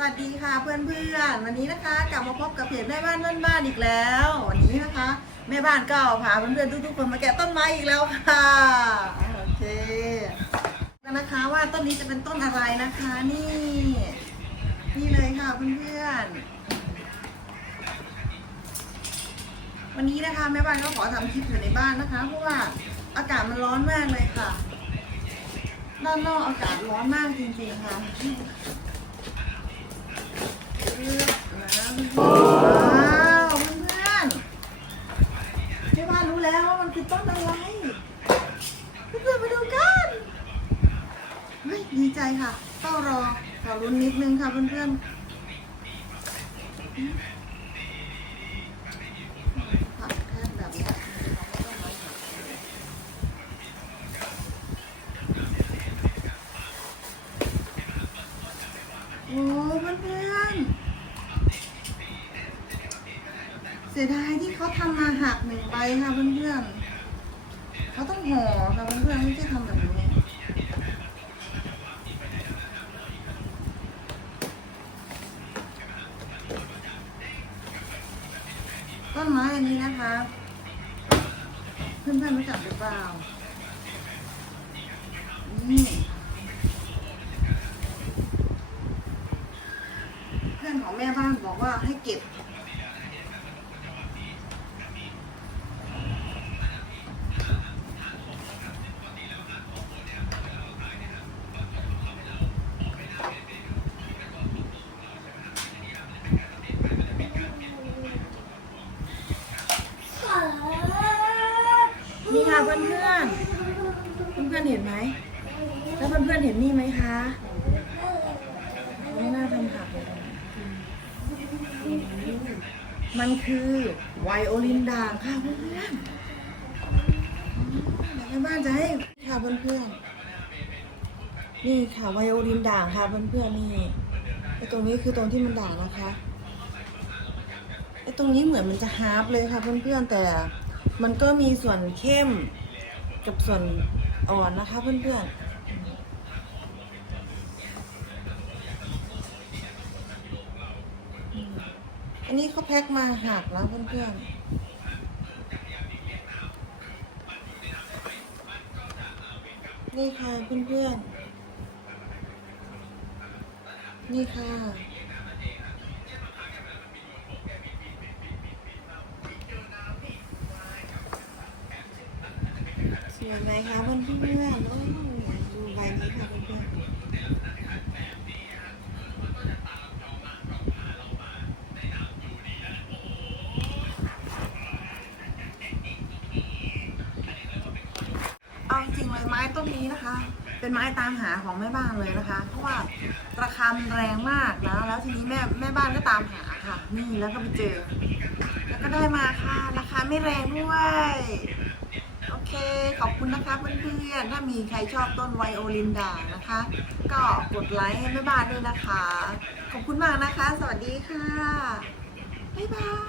สวัสดีค่ะเพื่อนๆ วันนี้นะคะ กลับมาพบกับเพจแม่บ้านบ้านๆอีกแล้ว วันนี้นะคะ แม่บ้านก็พาเพื่อนๆทุกๆคนมาแกะต้นไม้อีกแล้วค่ะโอเคกันนะคะว่าต้นนี้จะเป็นต้นอะไรนะคะ นี่ นี่เลยค่ะเพื่อนๆวันนี้นะคะแม่บ้านก็ขอทำคลิปอยู่ในบ้านนะคะเพราะว่าอากาศมันร้อนมากเลยค่ะด้านนอกอากาศร้อนมากจริงๆค่ะ ว้าวเพื่อนๆที่บ้านรู้แล้วว่ามันคือต้นอะไรเพื่อนๆมาดูกันเฮ้ยดีใจค่ะเต้องรอขอรุ้นนิดนึงค่ะเพื่อนๆผักแค่แบบนี้โอ้เพื่อนๆ เสียดายที่เขาทำมาหักหนึ่งใบค่ะเพื่อนๆเขาต้องห่อค่ะเพื่อนๆไม่ใช่ทำแบบนี้ต้นไม้อันนี้นะคะ เพื่อนๆรู้จักหรือเปล่า นี่ เพื่อนของแม่บ้านบอกว่าให้เก็บ นี่ ค่ะเพื่อนเพื่อนเพื่อนเห็นไหม แล้วเพื่อนเพื่อนเห็นนี่ไหมคะ ไม่น่าทำหักเลยมันคือไวโอลินด่างค่ะเพื่อนเพื่อนแม่บ้านจะให้ค่ะเพื่อนเพื่อนนี่ค่ะไวโอลินด่างค่ะเพื่อนเพื่อนนี่ไอตรงนี้คือตรงที่มันด่างนะคะไอตรงนี้เหมือนมันจะฮาร์ปเลยค่ะเพื่อนเพื่อนแต่ มันก็มีส่วนเข้มกับส่วนอ่อนนะคะเพื่อนๆอันนี้เขาแพ็คมาหักแล้วเพื่อนๆ นี่ค่ะเพื่อนๆ นี่ค่ะ สวยไหมคะเพื่อนเพื่อนโอ้ยดูใบนี้ค่ะเพื่อนเอาจริงเลยไม้ต้นนี้นะคะ เป็นไม้ตามหาของแม่บ้านเลยนะคะ เพราะว่าราคามันแรงมากนะแล้วทีนี้แม่แม่บ้านก็ตามหาค่ะ นี่แล้วก็ไปเจอ แล้วก็ได้มาค่ะ ราคาไม่แรงด้วย เค ขอบคุณนะคะเพื่อนๆ ถ้ามีใครชอบต้นไวโอลินด่างนะคะ ก็กดไลค์ให้แม่บ้านด้วยนะคะ ขอบคุณมากนะคะ สวัสดีค่ะ บ๊ายบาย